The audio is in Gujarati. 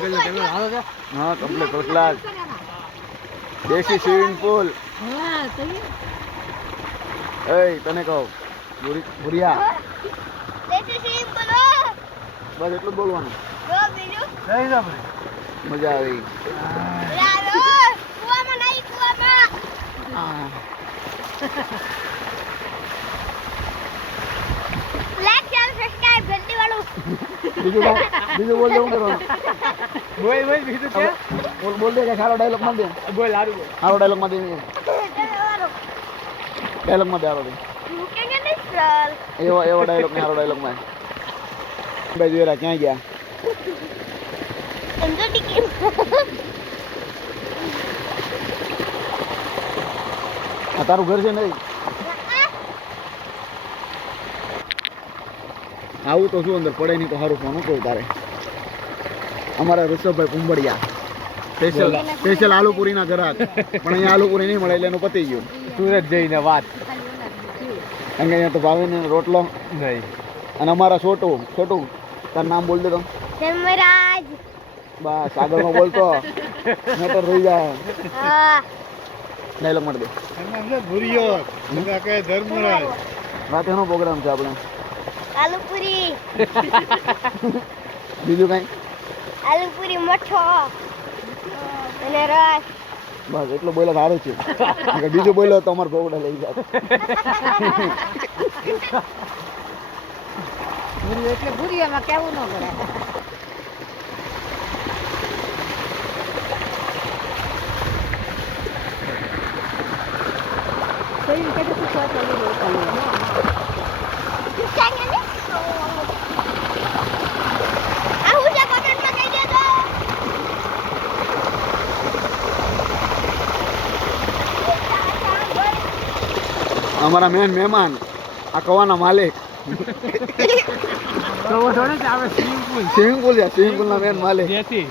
હા કમ્પ્લીટ ફર્સ્ટ ક્લાસ દેશી સ્વિમિંગ પુલ. હા તને કહો. ભૂરી- ભૂરિયા બસ એટલું બોલવાનું. મજા આવી. લાલો કુવામાં નહીં કુવામાં. લાઈક શેર સબસ્ક્રાઇબ જલ્દી વાળું બીજું? બીજું બોલ દે કરવાનું? બોલ બોલ બીજું કે? બોલ બોલ દે કે સારો ડાયલોગમાં દે. બોલ હારું બોલ. સારો ડાયલોગમાં દે ડાયલોગમાં દે સારો દે મૂકેંગે નહીં સર એવો એવો ડાયલોગ ને સારો ડાયલોગમાં. ભાઈ જોયેલા ક્યાં ગયા? આ તારું ઘર છે નહીં આવું તો શું અંદર પડે નહીં તો સારું ફોન કોઈ તારે. અમારા ઋષભભાઈ કુંબડિયા સ્પેશિયલ સ્પેશિયલ આલુપુરીના ગ્રાહક પણ અહીંયા આલુપુરી નહીં મળે એટલે એનું પતી ગયું. સુરત જઈને વાત. કારણ કે અહીંયા તો ભાવીને રોટલો નહીં. અને અમારા છોટું છોટું તાર નામ બોલ દે તો. બસ બસ આગળનો બોલતો મેં તો રહી જાય. હા. ડાયલોગ મારી દે. ભૂરિયો કે ધર્મરાજ. પ્રોગ્રામ છે આપણે. આલુપુરી. બીજું કાંઈ? આલુપુરી મઠો. અને રસ. બસ એટલું બોલ્યો સારું છે. બીજો બોલ્યો તો અમારે ગોગડા લઈ જાય ભૂરી એટલે ભૂરી એમાં કેવું ન પડે કઈ રીતે કે શું ચાલી રહ્યો ચાંગે ને આ હું જે કોમેન્ટમાં કહી દેજો અમારા મેન મહેમાન આ કવાના માલિક. સ્વિમિંગ પુલ સ્વિમિંગ પુલ છે સ્વિમિંગ પુલના મેન માલિક. જેથી.